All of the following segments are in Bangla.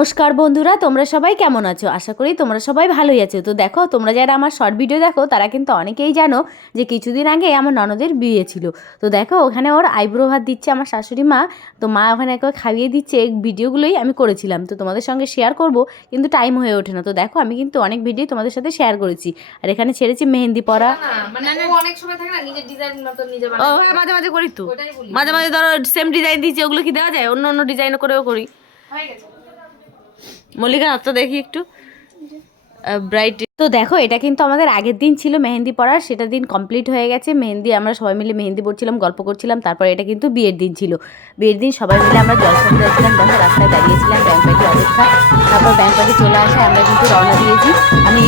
নমস্কার বন্ধুরা তোমরা সবাই কেমন আছো? আশা করি তোমরা সবাই ভালোই আছো। তো দেখো তোমরা যারা আমার শর্ট ভিডিও দেখো তারা কিন্তু অনেকেই জানো যে কিছুদিন আগে আমার ননদের বিয়ে ছিল। তো দেখো ওখানে ওর আইব্রো ভাত দিচ্ছে আমার শাশুড়ি মা। তো মা ওখানে একে খাইয়ে দিচ্ছে এই ভিডিওগুলোই আমি করেছিলাম। তো তোমাদের সঙ্গে শেয়ার করব কিন্তু টাইম হয়ে ওঠে না। তো দেখো আমি কিন্তু অনেক ভিডিও তোমাদের সাথে শেয়ার করেছি। আর এখানে ছেড়েছি মেহেন্দি পরা। মানে ও অনেক সময় থাকে না নিজের ডিজাইন মতো নিজে ও হ্যাঁ মাঝে মাঝে করি তো। মাঝে মাঝে ধরো সেম ডিজাইন দিচ্ছি ওগুলো কি দেওয়া যায়? অন্য অন্য ডিজাইন করেও করি। হয়ে গেছে। মল্লিকা হাতটা দেখি একটু। ব্রাইট তো দেখো, এটা কিন্তু আমাদের আগের দিন ছিল মেহেন্দি পড়ার। সেটা দিন কমপ্লিট হয়ে গেছে। মেহেন্দি, আমরা সবাই মিলে মেহেন্দি পড়ছিলাম, গল্প করছিলাম। তারপর এটা কিন্তু বিয়ের দিন ছিল। বিয়ের দিন সবাই মিলে আমরা জলসন যাচ্ছিলাম, দেখো রাস্তায় দাঁড়িয়েছিলাম, ব্যাংক অপেক্ষা। তারপর ব্যাংক চলে আসে আমরা কিন্তু রওনা দিয়েছি। আমি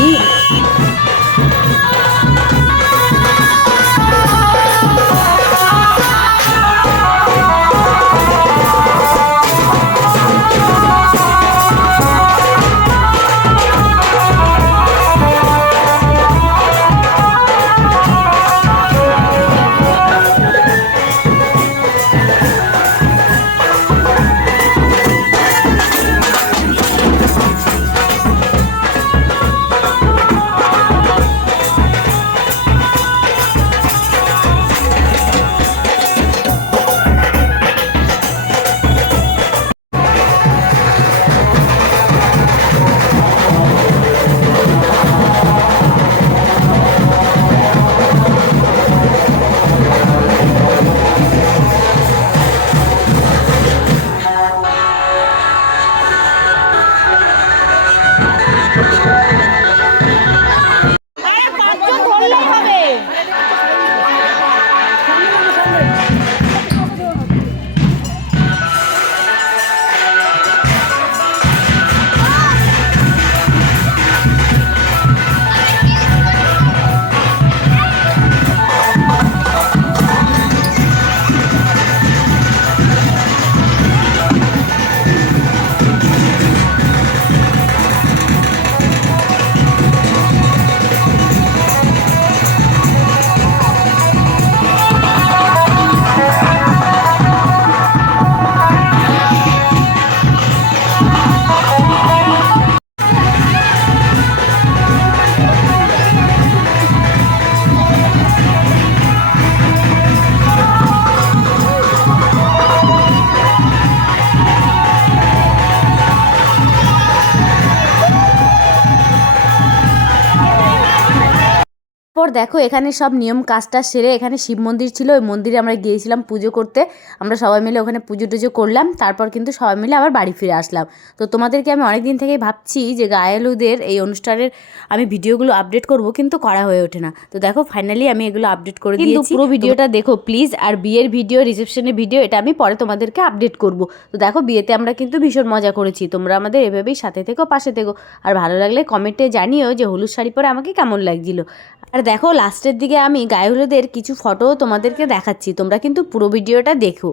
Challenge! পর দেখো এখানে সব নিয়ম কাজটা সেরে এখানে শিব মন্দির ছিল ওই মন্দিরে আমরা গিয়েছিলাম পুজো করতে। আমরা সবাই মিলে ওখানে পুজো টুজো করলাম তারপর কিন্তু সবাই মিলে আবার বাড়ি ফিরে আসলাম। তো তোমাদেরকে আমি অনেক দিন থেকেই ভাবছি যে গায়েলুদের এই অনুষ্ঠানের আমি ভিডিওগুলো আপডেট করব কিন্তু করা হয়ে ওঠে না। তো দেখো ফাইনালি আমি এগুলো আপডেট করে দিয়েছি। পুরো ভিডিওটা দেখো প্লিজ আর বিয়ের ভিডিও রিসেপশনের ভিডিও এটা আমি পরে তোমাদেরকে আপডেট করব। তো দেখো বিয়েতে আমরা কিন্তু ভীষণ মজা করেছি। তোমরা আমাদের এভাবেই সাথে থেকো পাশে থেকো। আর ভালো লাগলে কমেন্টে জানিও যে হলুদ শাড়ি পরে আমাকে কেমন লাগছিল। আর দেখো, লাস্টের দিকে আমি গায়ে হলুদের কিছু ফটো তোমাদেরকে দেখাচ্ছি। তোমরা কিন্তু পুরো ভিডিওটা দেখো।